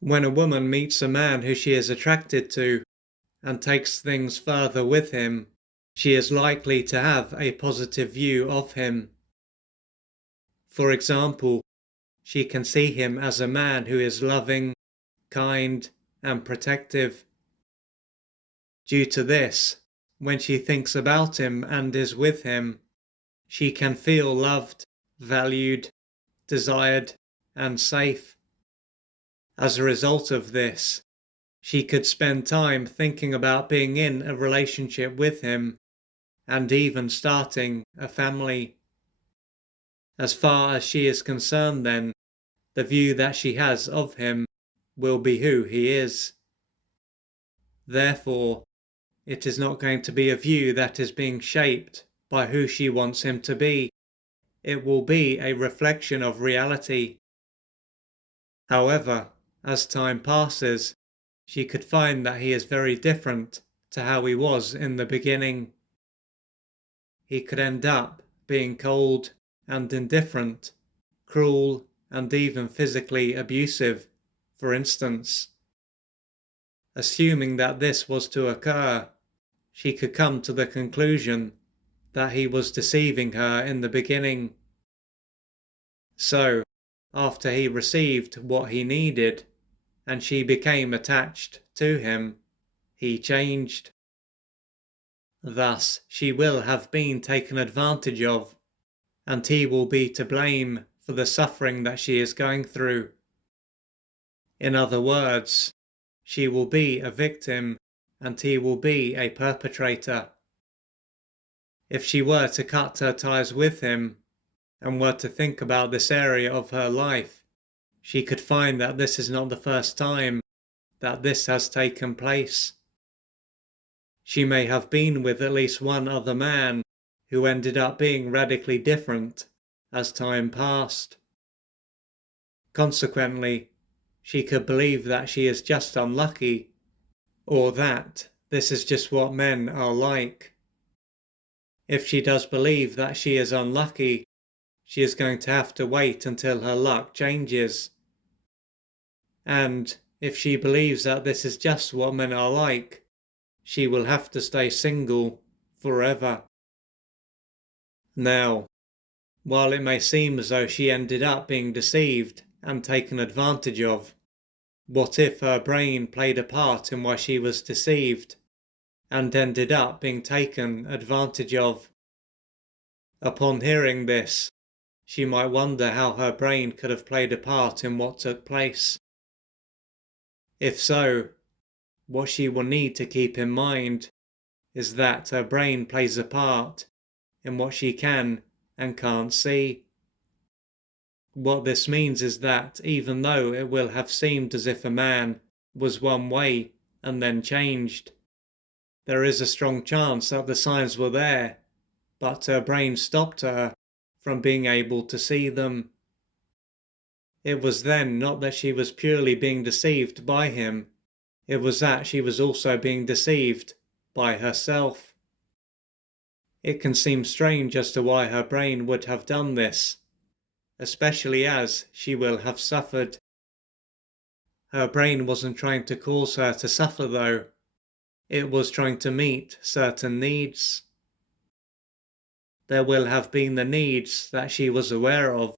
When a woman meets a man who she is attracted to and takes things further with him, she is likely to have a positive view of him. For example, she can see him as a man who is loving, kind, and protective. Due to this, when she thinks about him and is with him, she can feel loved, valued, desired, and safe. As a result of this, she could spend time thinking about being in a relationship with him and even starting a family. As far as she is concerned, then, the view that she has of him will be who he is. Therefore, it is not going to be a view that is being shaped by who she wants him to be. It will be a reflection of reality. However, as time passes, she could find that he is very different to how he was in the beginning. He could end up being cold and indifferent, cruel and even physically abusive, for instance. Assuming that this was to occur, she could come to the conclusion that he was deceiving her in the beginning. So, after he received what he needed, and she became attached to him, he changed. Thus, she will have been taken advantage of, and he will be to blame for the suffering that she is going through. In other words, she will be a victim, and he will be a perpetrator. If she were to cut her ties with him, and were to think about this area of her life, she could find that this is not the first time that this has taken place. She may have been with at least one other man who ended up being radically different as time passed. Consequently, she could believe that she is just unlucky, or that this is just what men are like. If she does believe that she is unlucky, she is going to have to wait until her luck changes. And if she believes that this is just what men are like, she will have to stay single forever. Now, while it may seem as though she ended up being deceived and taken advantage of, what if her brain played a part in why she was deceived and ended up being taken advantage of? Upon hearing this, she might wonder how her brain could have played a part in what took place. If so, what she will need to keep in mind is that her brain plays a part in what she can and can't see. What this means is that even though it will have seemed as if a man was one way and then changed, there is a strong chance that the signs were there, but her brain stopped her from being able to see them. It was then not that she was purely being deceived by him, it was that she was also being deceived by herself. It can seem strange as to why her brain would have done this, especially as she will have suffered. Her brain wasn't trying to cause her to suffer though, it was trying to meet certain needs. There will have been the needs that she was aware of,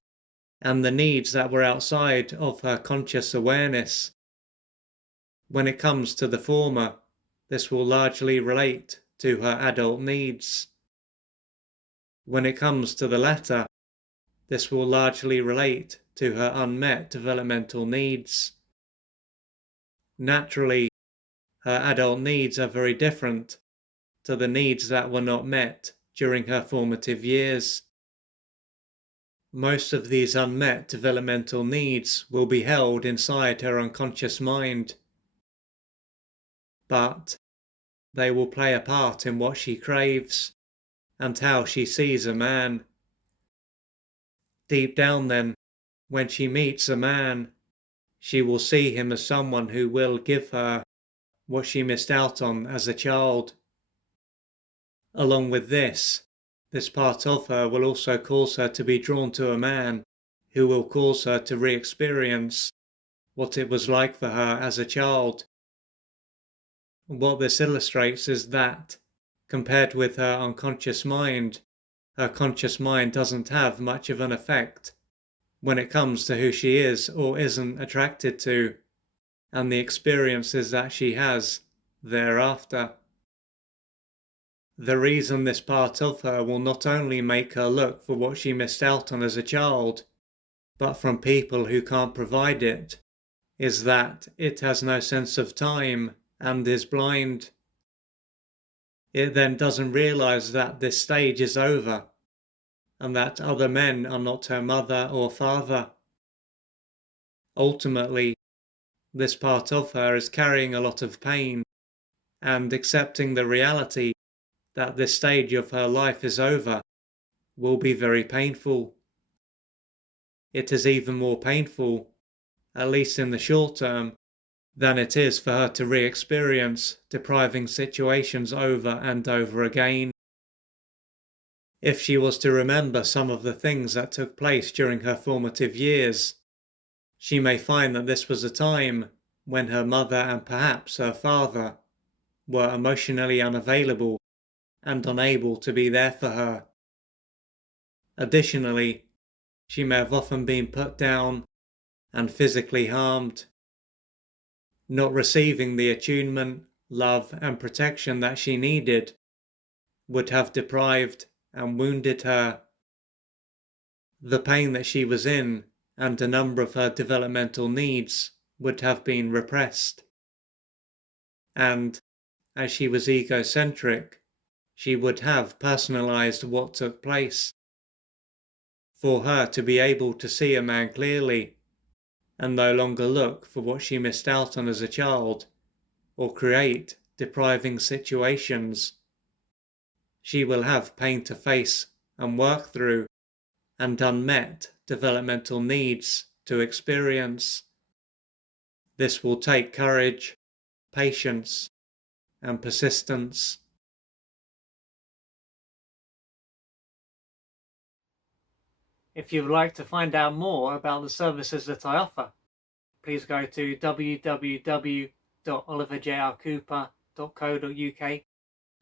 and the needs that were outside of her conscious awareness. When it comes to the former, this will largely relate to her adult needs. When it comes to the latter, this will largely relate to her unmet developmental needs. Naturally, her adult needs are very different to the needs that were not met during her formative years. Most of these unmet developmental needs will be held inside her unconscious mind, but they will play a part in what she craves and how she sees a man. Deep down then, when she meets a man, she will see him as someone who will give her what she missed out on as a child. Along with this part of her will also cause her to be drawn to a man who will cause her to re-experience what it was like for her as a child. What this illustrates is that, compared with her conscious mind doesn't have much of an effect when it comes to who she is or isn't attracted to, and the experiences that she has thereafter. The reason this part of her will not only make her look for what she missed out on as a child, but from people who can't provide it, is that it has no sense of time and is blind. It then doesn't realize that this stage is over and that other men are not her mother or father. Ultimately, this part of her is carrying a lot of pain and accepting the reality that this stage of her life is over will be very painful. It is even more painful, at least in the short term, than it is for her to re-experience depriving situations over and over again. If she was to remember some of the things that took place during her formative years, she may find that this was a time when her mother and perhaps her father were emotionally unavailable and unable to be there for her. Additionally, she may have often been put down and physically harmed. Not receiving the attunement, love, and protection that she needed would have deprived and wounded her. The pain that she was in and a number of her developmental needs would have been repressed. And, as she was egocentric, she would have personalized what took place. For her to be able to see a man clearly and no longer look for what she missed out on as a child or create depriving situations, she will have pain to face and work through and unmet developmental needs to experience. This will take courage, patience, and persistence. If you would like to find out more about the services that I offer, please go to www.oliverjrcooper.co.uk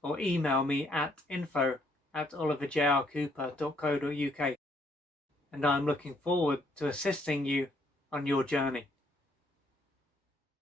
or email me at info@oliverjrcooper.co.uk, and I'm looking forward to assisting you on your journey.